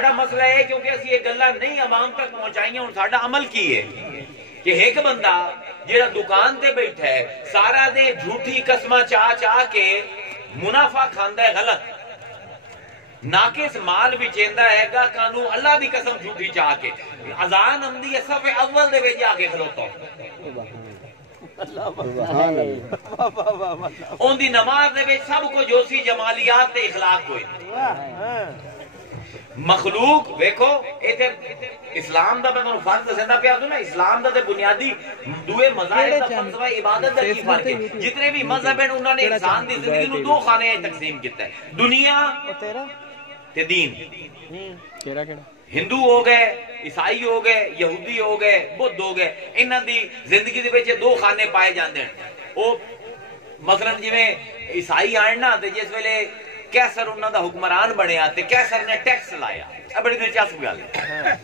ساڑا مسئلہ ہے کیونکہ اسی یہ گلہ نہیں عوام تک پہنچائیں اور ساڑا عمل کی ہے کہ ایک بندہ جیڑا دکان تے بیٹھا ہے سارا دے جھوٹی قسمہ چاہ چاہ کے منافع کھاندہ ہے غلط ناقص مال بھی چیندہ ہے گا کانو اللہ دی قسم جھوٹی چاہ کے اذان ہمدی ہے صف اول دے بیجی آگے کھلوتا ہوں ان دی نماز دے بیج سب کو جوسی جمالیات تے اخلاق کوئی مخلوق دیکھو اسلام دا میں فرض دسندا پیا تو نا اسلام دا تے بنیادی دوے مذاہب دا فلسفہ عبادت دا کی فرق ہے جتنے بھی مذہب ہیں انہوں نے انسان دی زندگی نو دو خانے تقسیم کیتا ہے دنیا تے دین ہندو ہو گئے عیسائی ہو گئے یہودی ہو گئے بدھ ہو گئے انہاں دی زندگی دے وچ دو خانے پائے جاندے ہیں او مثلا جویں عیسائی آن نا تے جس ویلے کیسر انہاں دا حکمران بنے آتے کیسر نے ٹیکس لایا بڑی دلچسپ گل ہے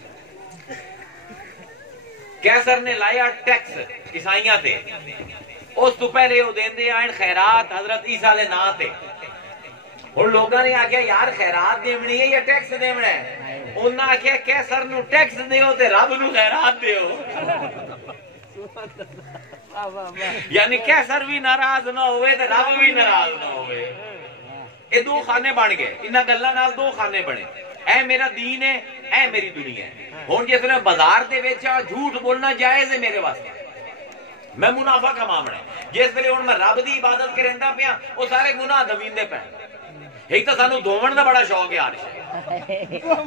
کیسر نے لایا ٹیکس عیسائیاں تے اس تو پہلے وہ دیندے آئیں خیرات حضرت عیسیٰ دے نام تے اور لوگاں نے آکھیا یار خیرات دیونی ہے یا ٹیکس دیونا ہے انہاں نے آکھیا کیسر نو ٹیکس دیو تے رب نو خیرات دیو یعنی کیسر بھی ناراض نہ ہوئے تے رب بھی ناراض نہ ہوئے یہ دو خانے بن گئے انہاں گلاں نال دو خانے بنے اے میرا دین ہے اے میری دنیا ہے ہن جس طرح بازار دے وچ جھوٹ بولنا جائز ہے میرے واسطے میں منافع کماونا ہے جس ویلے ہن میں رب دی عبادت کریندا پیا او سارے گناہ دھویندے پے ایک تو سانو دھوون دا بڑا شوق ہے عارش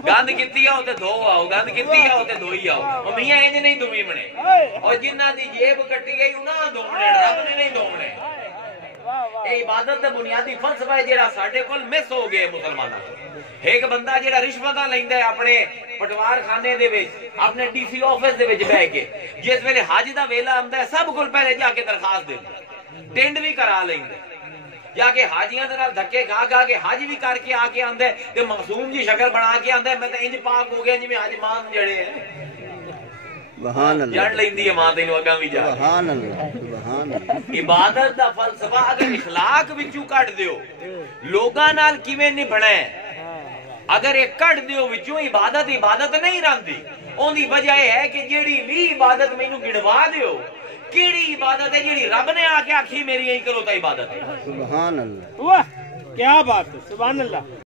گند کیتی آؤ تے دھو آؤ گند کیتی آؤ تے دھوئی آؤ او میاں انج نہیں دھوی بنے اور جنہاں دی جیب کٹی گئی انہاں دھونے رب نے نہیں دھونے اے عبادت دا بنیادی فلسفہ ہے جیڑا ساڈے کول مس ہو گئے مسلماناں ایک بندہ جیڑا رشوتاں لیندا ہے اپنے پٹوار خانے دے وچ اپنے ڈی سی آفس دے وچ بیٹھ کے جس ویلے حج دا ویلا آندا ہے سب کول پہلے جا کے درخواست دیندا ٹینڈ بھی کرا لیندا جا کے حاجیاں دے نال دھکے کھا کھا کے حج بھی کر کے آ کے آندا ہے تے معصوم جی شکل بنا کے آندا ہے میں تے انج پاک ہو گیا جویں حج مان جڑے ہیں سبحان اللہ جڑ لیندی ہے ماں تینوں اگاں وی جا سبحان اللہ سبحان اللہ عبادت دا فلسفہ اگر اخلاق وچوں کڈ دیو لوکاں نال کیویں نبھنا ہے اگر یہ کڈ دیو وچوں عبادت نہیں رہندی اون دی وجہ ہے کہ جیڑی وی عبادت مینوں گنوا دیو کیڑی عبادت ہے جیڑی رب نے آ کے آکھی میری یہی کرو تا عبادت ہے سبحان اللہ واہ کیا بات ہے سبحان اللہ